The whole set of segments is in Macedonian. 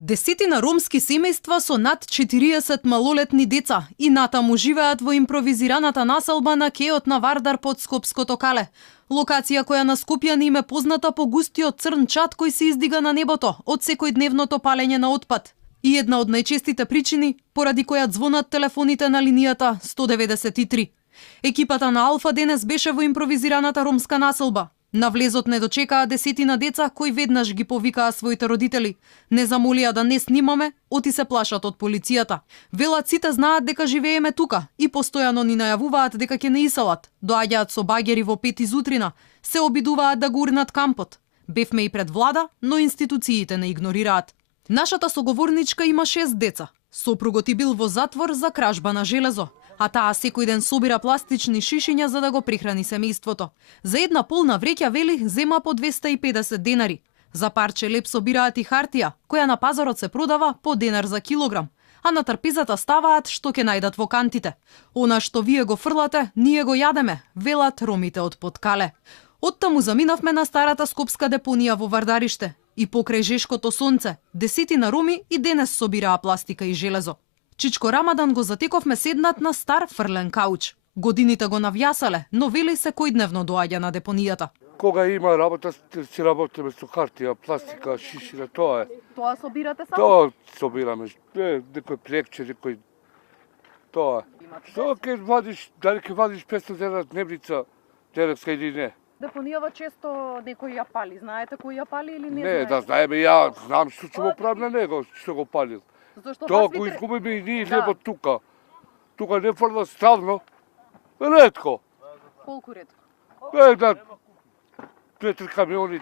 Десетина ромски семејства со над 40 малолетни деца и натаму живеат во импровизираната населба на кеот на Вардар под Скопското кале. Локација која на скопјани им е позната по густиот црн чад кој се издига на небото од секојдневното палење на отпад. И една од најчестите причини поради која звонат телефоните на линијата 193. Екипата на Алфа денес беше во импровизираната ромска населба. На влезот не дочекаа десетина деца кои веднаш ги повикаа своите родители. Не замолија да не снимаме, оти се плашат од полицијата. Велат сите знаат дека живееме тука и постојано ни најавуваат дека ќе не иселат. Доаѓаат со багери во 5 изутрина, се обидуваат да го урнат кампот. Бевме и пред влада, но институциите не игнорираат. Нашата соговорничка има 6 деца. Сопругот и бил во затвор за кражба на железо, а таа секој ден собира пластични шишиња за да го прихрани семејството. За една полна вреќа, вели, зема по 250 денари. За парче леп собираат и хартија, која на пазарот се продава по денар за килограм, а на трпезата ставаат што ќе најдат во кантите. Она што вие го фрлате, ние го јадеме, велат ромите од Подкале. Оттаму заминавме на старата скопска депонија во Вардариште и покрај Жешкото сонце, десетина роми и денес собираа пластика и железо. Чичко Рамадан го затековме седнат на стар фрлен кауч. Годините го навјасале, но вели секојдневно доаѓа на депонијата. Кога има работа, си работиме со хартија, пластика, шишира, тоа е. Тоа собирате само? Тоа собираме. Некој плекче, некој... Тоа е. Што ќе вадиш, дали ќе вадиш 500 дена дневница, денеска или не? Депонијава често некој ја пали. Знаете кој ја пали или не Не, знаете? да знаеме, ја знам што ќе го правим на него, што го палил. Зошто Тоа вас го ви изгубиме и ние Да. лебо тука. Тука не фрла стравно. Ретко. колку ретко? На 2-3 камиони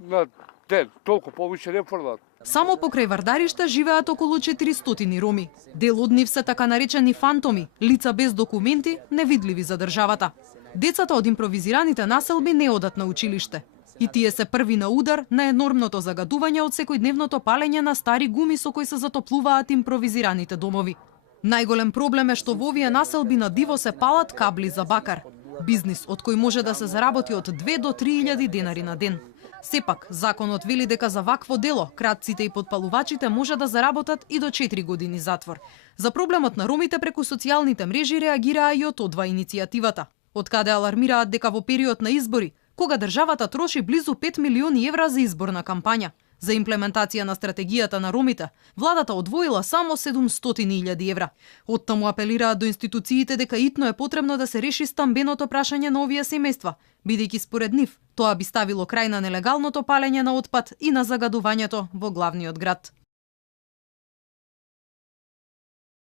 на ден. Толку повише не фрлат. Само покрај Вардариште живеат околу 400 роми. Дел од нив се така наречени фантоми, лица без документи, невидливи за државата. Децата од импровизираните населби не одат на училиште. И тие се први на удар на енормното загадување од секојдневното палење на стари гуми со кои се затоплуваат импровизираните домови. Најголем проблем е што во овие населби на диво се палат кабли за бакар. Бизнис од кој може да се заработи од 2 до 3.000 денари на ден. Сепак, законот вели дека за вакво дело кратците и подпалувачите може да заработат и до 4 години затвор. За проблемот на ромите преку социјалните мрежи реагираа и од одва иницијативата, од каде алармираат дека во период на избори, кога државата троши близу 5 милиони евра за изборна кампања, за имплементација на стратегијата на ромите, владата одвоила само 700.000 евра. Оттаму апелираат до институциите дека итно е потребно да се реши стамбеното прашање на овие семејства, бидејќи според нив тоа би ставило крај на нелегалното палење на отпад и на загадувањето во главниот град.